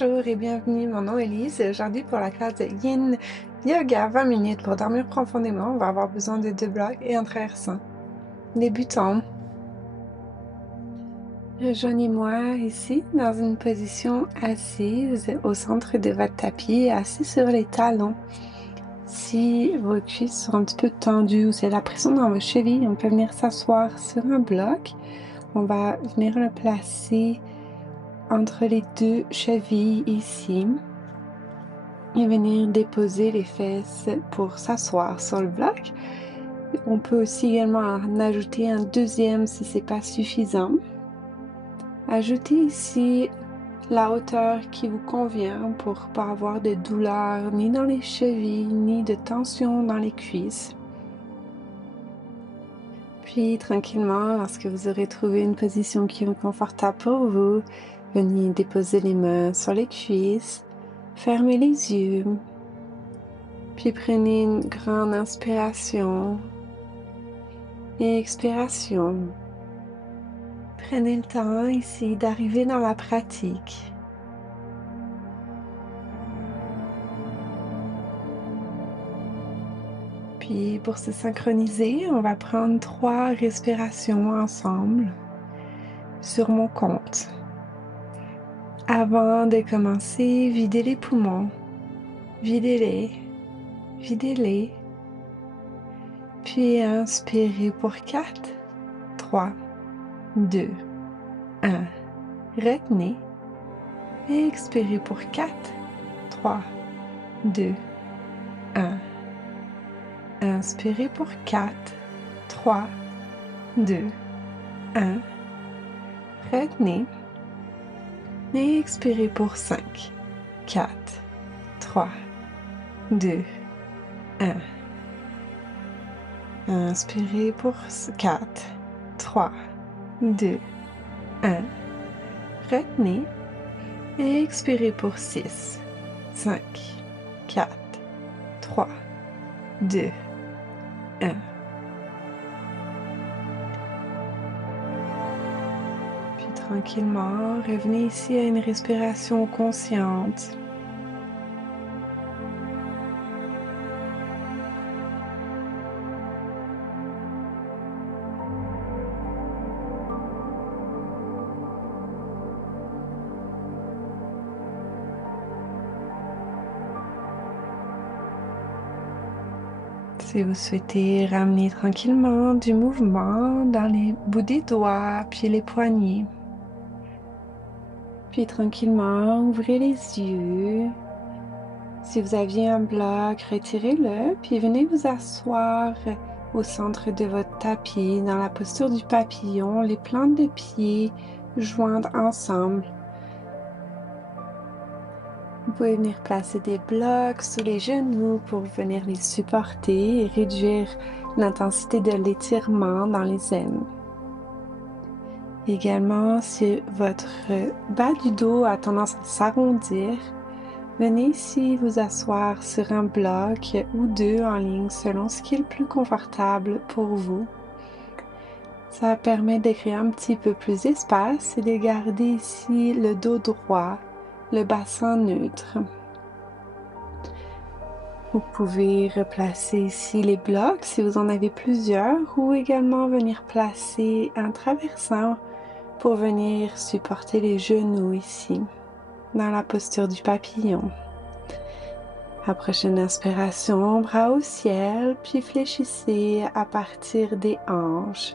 Bonjour et bienvenue, mon nom est Elise. Aujourd'hui pour la classe de Yin Yoga, 20 minutes pour dormir profondément, on va avoir besoin de 2 blocs et un traversant. Débutons. Rejoignez-moi ici dans une position assise au centre de votre tapis, assis sur les talons. Si vos cuisses sont un petit peu tendues ou s'il y a de la pression dans vos chevilles, on peut venir s'asseoir sur un bloc. On va venir le placer entre les 2 chevilles ici et venir déposer les fesses pour s'asseoir sur le bloc. On peut aussi également en ajouter un deuxième si c'est pas suffisant. Ajoutez ici la hauteur qui vous convient pour pas avoir de douleur ni dans les chevilles ni de tension dans les cuisses. Puis tranquillement, lorsque vous aurez trouvé une position qui est confortable pour vous, venez déposer les mains sur les cuisses, fermez les yeux, puis prenez une grande inspiration et expiration. Prenez le temps ici d'arriver dans la pratique. Puis pour se synchroniser, on va prendre 3 respirations ensemble sur mon compte. Avant de commencer, videz les poumons. Videz-les, videz-les. Puis inspirez pour 4, 3, 2, 1. Retenez. Et expirez pour 4, 3, 2, 1. Inspirez pour 4, 3, 2, 1. Retenez. Et expirez pour 5, 4, 3, 2, 1. Inspirez pour 4, 3, 2, 1. Retenez. Et expirez pour 6, 5, 4, 3, 2, 1. Puis tranquillement, revenez ici à une respiration consciente. Si vous souhaitez ramener tranquillement du mouvement dans les bouts des doigts, puis les poignets. Puis tranquillement, ouvrez les yeux. Si vous aviez un bloc, retirez-le, puis venez vous asseoir au centre de votre tapis, dans la posture du papillon, les plantes de pied jointes ensemble. Vous pouvez venir placer des blocs sous les genoux pour venir les supporter et réduire l'intensité de l'étirement dans les ailes. Également, si votre bas du dos a tendance à s'arrondir, venez ici vous asseoir sur un bloc ou 2 en ligne selon ce qui est le plus confortable pour vous. Ça permet de créer un petit peu plus d'espace et de garder ici le dos droit, le bassin neutre. Vous pouvez replacer ici les blocs si vous en avez plusieurs ou également venir placer un traversant pour venir supporter les genoux ici, dans la posture du papillon. À prochaine inspiration, bras au ciel, puis fléchissez à partir des hanches.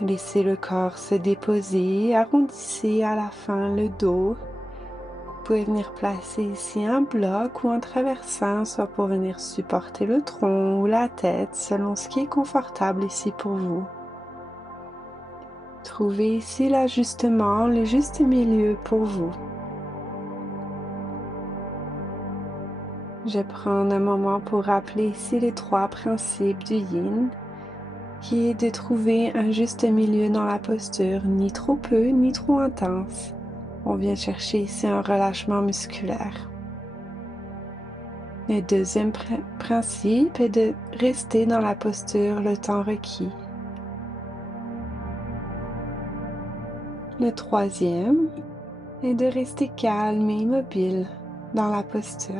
Laissez le corps se déposer, arrondissez à la fin le dos. Vous pouvez venir placer ici un bloc ou un traversant, soit pour venir supporter le tronc ou la tête, selon ce qui est confortable ici pour vous. Trouvez ici l'ajustement, le juste milieu pour vous. Je prends un moment pour rappeler ici les 3 principes du Yin, qui est de trouver un juste milieu dans la posture, ni trop peu, ni trop intense. On vient chercher ici un relâchement musculaire. Le deuxième principe est de rester dans la posture le temps requis. Le troisième et de rester calme et immobile dans la posture.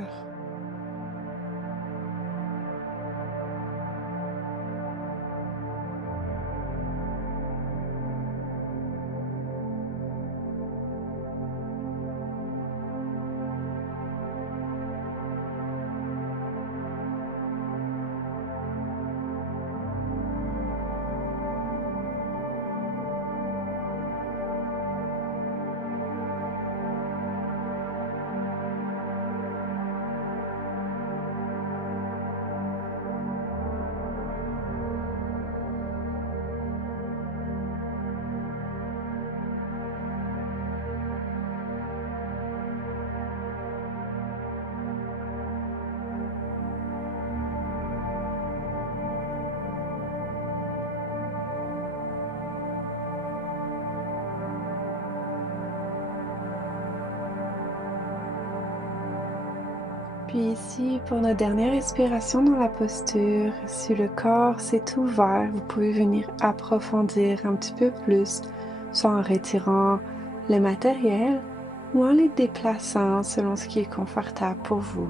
Puis ici, pour notre dernière respiration dans la posture, si le corps s'est ouvert, vous pouvez venir approfondir un petit peu plus, soit en retirant le matériel ou en les déplaçant selon ce qui est confortable pour vous.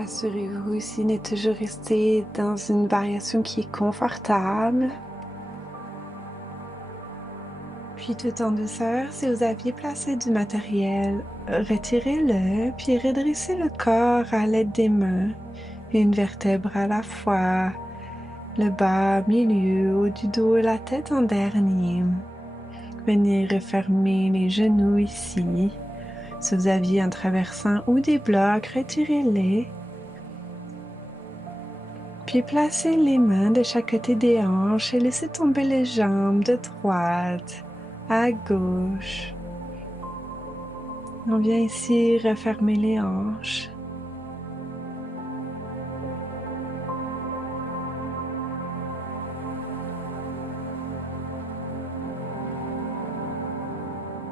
Assurez-vous aussi de toujours rester dans une variation qui est confortable. Puis tout en douceur, si vous aviez placé du matériel, retirez-le, puis redressez le corps à l'aide des mains, une vertèbre à la fois, le bas, milieu, haut du dos et la tête en dernier. Venez refermer les genoux ici. Si vous aviez un traversin ou des blocs, retirez-les. Puis placez les mains de chaque côté des hanches et laissez tomber les jambes de droite à gauche. On vient ici refermer les hanches.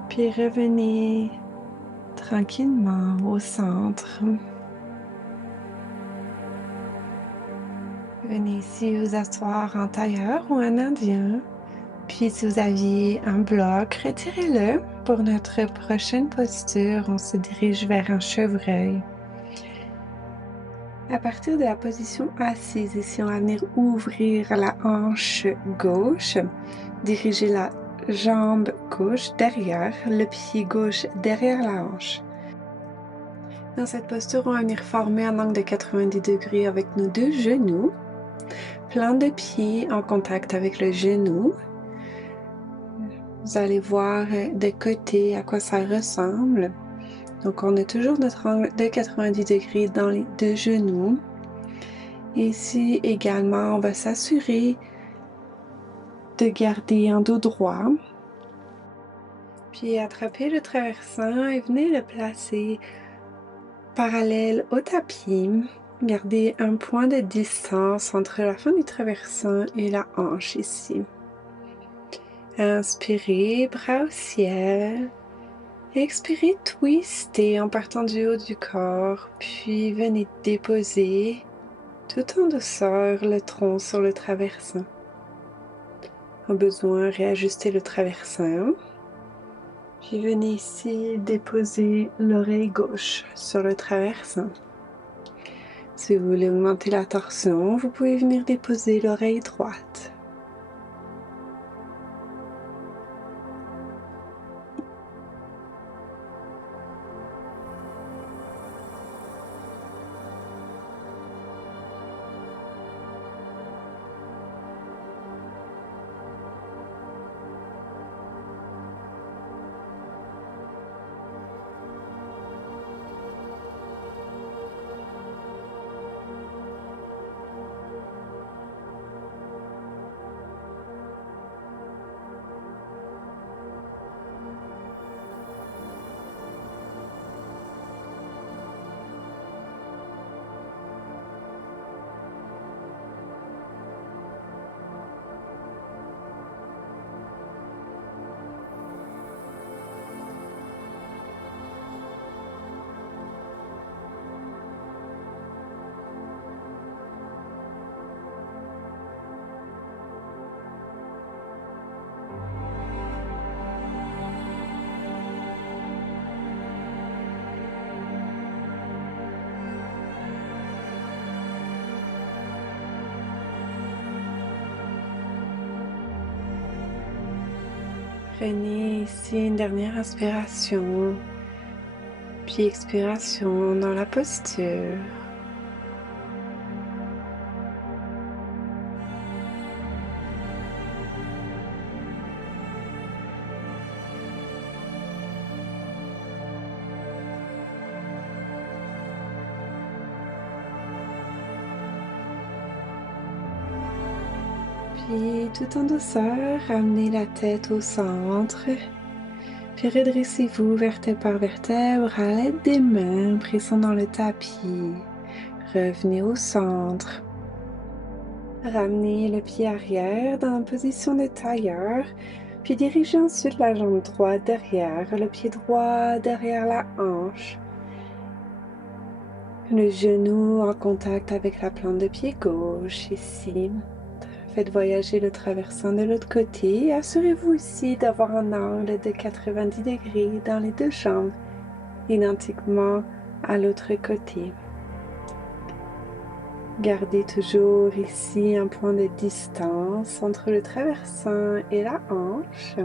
Puis revenez tranquillement au centre. Venez ici vous asseoir en tailleur ou en indien. Puis si vous aviez un bloc, retirez-le. Pour notre prochaine posture, on se dirige vers un chevreuil. À partir de la position assise, ici on va venir ouvrir la hanche gauche, diriger la jambe gauche derrière, le pied gauche derrière la hanche. Dans cette posture, on va venir former un angle de 90 degrés avec nos deux genoux. Plante de pied en contact avec le genou. Vous allez voir de côté à quoi ça ressemble. Donc on a toujours notre angle de 90 degrés dans les deux genoux. Et ici également, on va s'assurer de garder un dos droit. Puis attrapez le traversin et venez le placer parallèle au tapis. Gardez un point de distance entre la fin du traversin et la hanche ici. Inspirez, bras au ciel. Expirez, twistez en partant du haut du corps, puis venez déposer tout en douceur le tronc sur le traversin. Au besoin, réajustez le traversin. Puis venez ici déposer l'oreille gauche sur le traversin. Si vous voulez augmenter la torsion, vous pouvez venir déposer l'oreille droite. Prenez ici une dernière inspiration, puis expiration dans la posture. Puis tout en douceur, ramenez la tête au centre. Puis redressez-vous vertèbre par vertèbre à l'aide des mains pressant dans le tapis. Revenez au centre. Ramenez le pied arrière dans la position de tailleur. Puis dirigez ensuite la jambe droite derrière, le pied droit derrière la hanche. Le genou en contact avec la plante de pied gauche ici. Faites voyager le traversin de l'autre côté. Assurez-vous ici d'avoir un angle de 90 degrés dans les deux jambes, identiquement à l'autre côté. Gardez toujours ici un point de distance entre le traversin et la hanche.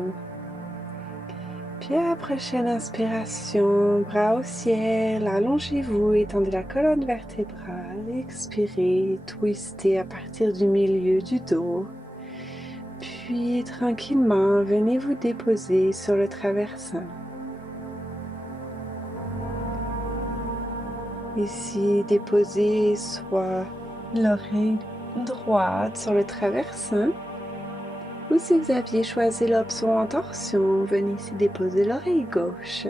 Puis à la prochaine inspiration, bras au ciel, allongez-vous, étendez la colonne vertébrale, expirez, twistez à partir du milieu du dos. Puis tranquillement, venez vous déposer sur le traversin. Ici, déposez soit l'oreille droite sur le traversin, ou si vous aviez choisi l'option en torsion, venez ici déposer l'oreille gauche.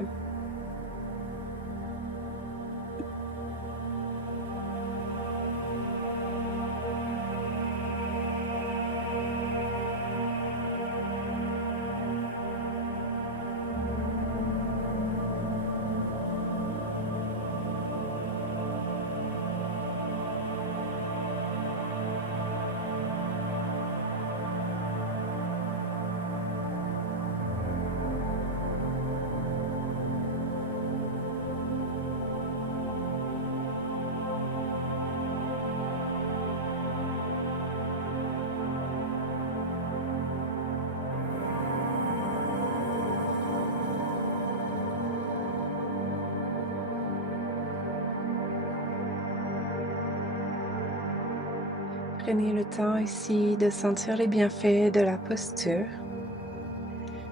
Prenez le temps ici de sentir les bienfaits de la posture.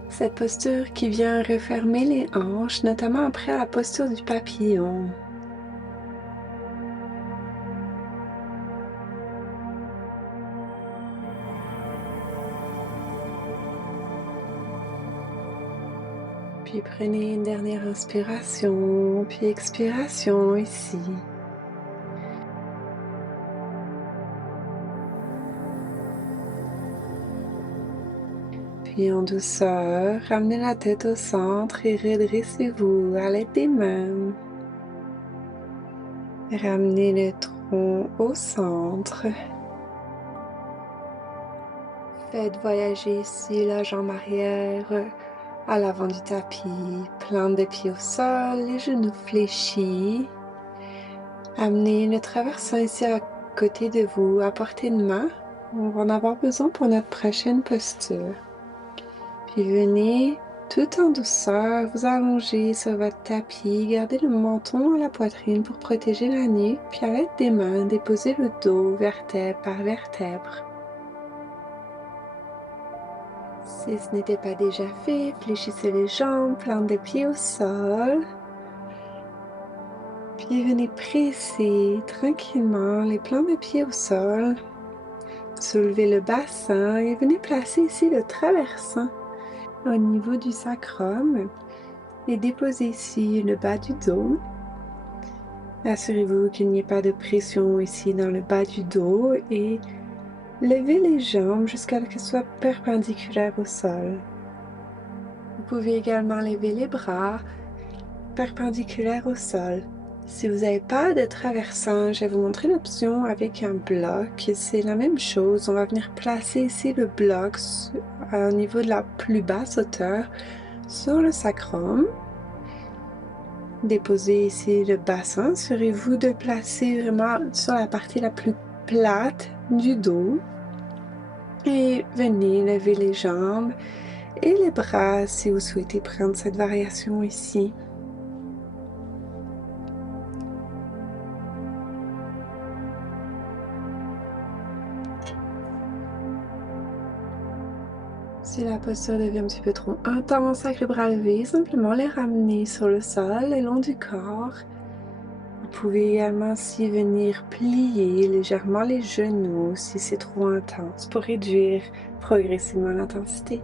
Cette posture qui vient refermer les hanches, notamment après la posture du papillon. Puis prenez une dernière inspiration, puis expiration ici. Puis en douceur, ramenez la tête au centre et redressez-vous à l'aide des mains. Ramenez le tronc au centre. Faites voyager ici la jambe arrière à l'avant du tapis. Plante de pied au sol, les genoux fléchis. Amenez le traversin ici à côté de vous, à portée de main. On va en avoir besoin pour notre prochaine posture. Puis venez tout en douceur vous allonger sur votre tapis. Gardez le menton à la poitrine pour protéger la nuque. Puis à l'aide des mains, déposez le dos vertèbre par vertèbre. Si ce n'était pas déjà fait, fléchissez les jambes, plante de pied au sol. Puis venez presser tranquillement les plantes de pied au sol. Soulevez le bassin et venez placer ici le traversin au niveau du sacrum et déposez ici le bas du dos. Assurez-vous qu'il n'y ait pas de pression ici dans le bas du dos et levez les jambes jusqu'à ce qu'elles soient perpendiculaires au sol. Vous pouvez également lever les bras perpendiculaires au sol. Si vous n'avez pas de traversin, je vais vous montrer l'option avec un bloc. C'est la même chose. On va venir placer ici le bloc au niveau de la plus basse hauteur sur le sacrum. Déposez ici le bassin. Assurez-vous de le placer vraiment sur la partie la plus plate du dos. Et venez lever les jambes. Et les bras si vous souhaitez prendre cette variation ici. Si la posture devient un petit peu trop intense avec le bras levé, simplement les ramener sur le sol le long du corps. Vous pouvez également aussi venir plier légèrement les genoux si c'est trop intense pour réduire progressivement l'intensité.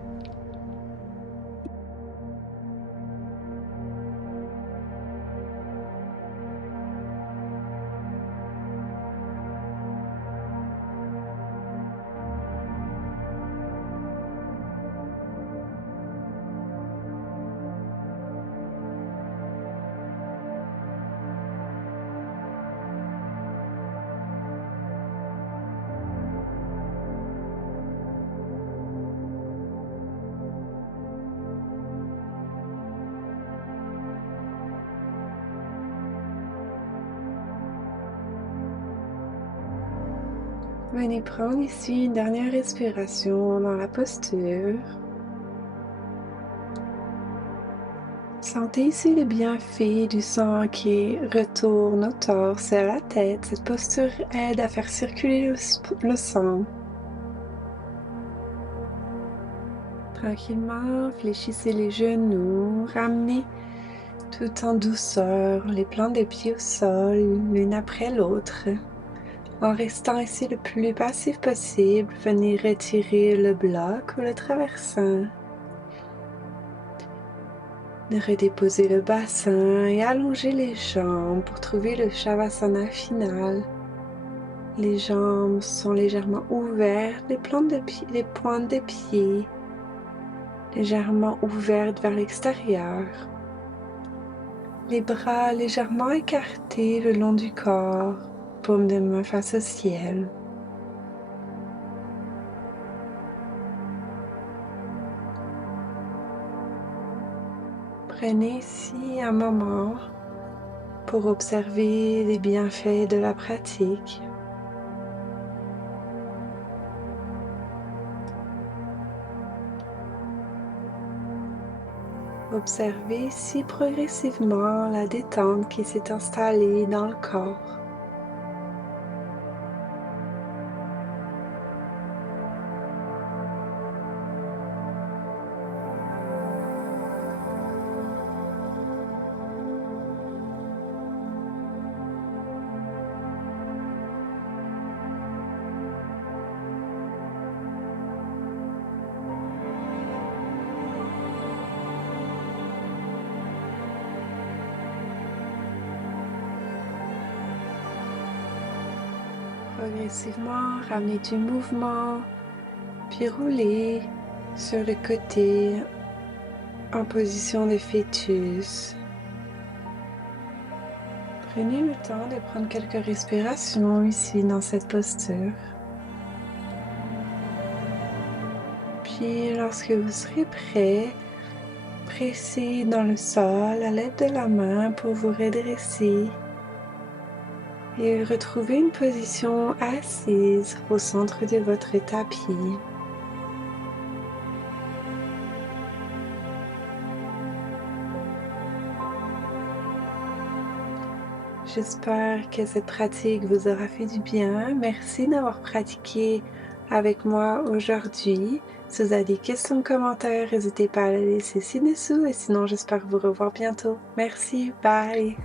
Venez prendre ici une dernière respiration dans la posture. Sentez ici le bienfait du sang qui retourne au torse et à la tête. Cette posture aide à faire circuler le sang. Tranquillement, fléchissez les genoux, ramenez tout en douceur les plants des pieds au sol, l'une après l'autre. En restant ici le plus passif possible, venez retirer le bloc ou le traversin. Redéposez le bassin et allongez les jambes pour trouver le Shavasana final. Les jambes sont légèrement ouvertes, les pointes des pieds légèrement ouvertes vers l'extérieur. Les bras légèrement écartés le long du corps, paume de main face au ciel. Prenez ici un moment pour observer les bienfaits de la pratique. Observez si progressivement la détente qui s'est installée dans le corps. Progressivement, ramenez du mouvement, puis roulez sur le côté en position de fœtus. Prenez le temps de prendre quelques respirations ici dans cette posture. Puis lorsque vous serez prêt, pressez dans le sol à l'aide de la main pour vous redresser et retrouver une position assise au centre de votre tapis. J'espère que cette pratique vous aura fait du bien. Merci d'avoir pratiqué avec moi aujourd'hui. Si vous avez des questions ou commentaires, n'hésitez pas à les laisser ci-dessous et sinon j'espère vous revoir bientôt. Merci, bye!